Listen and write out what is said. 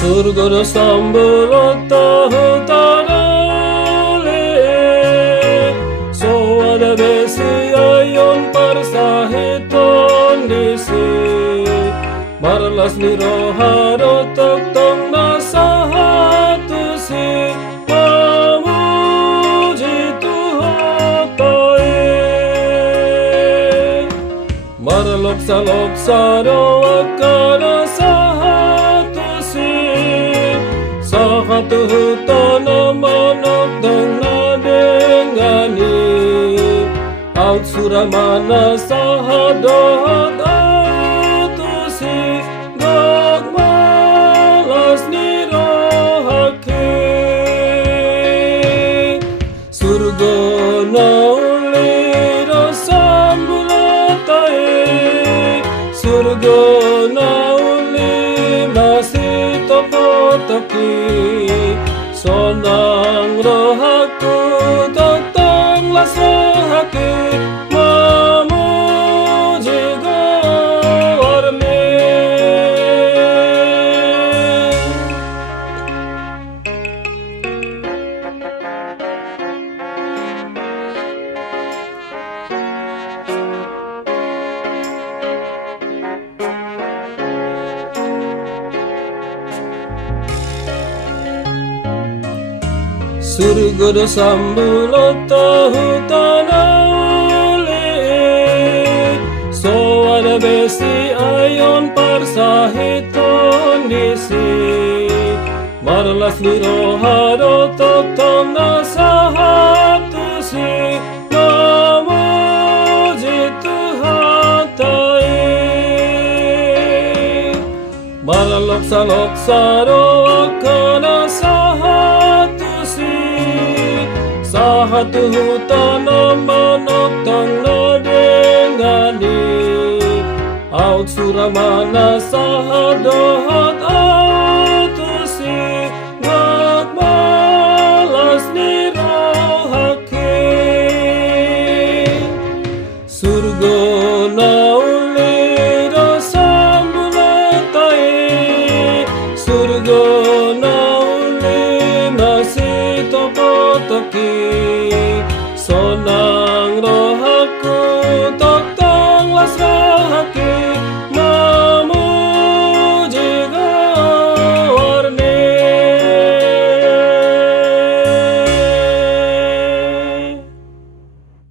Surga sambulata hutanale soada besi ayon parsahiton disi marlas niroharo toktong nasahatusi mamuji tuhotae marlok salok saro akara sahatu hutana manok dengan dengani out suramana sahadat atusi gak malas nirohake surga naulira sambulatae surga nauli masih toki sonang rohaku datanglah sehaki memuji Gorme. Surga sambulata hutanale soada besi ayon parsahiton disi marlas niroharo toktong nasahatusi mamuji tuhatai marlok salok saro akana sahatu hutana manok tang nadengani out suramana sahadat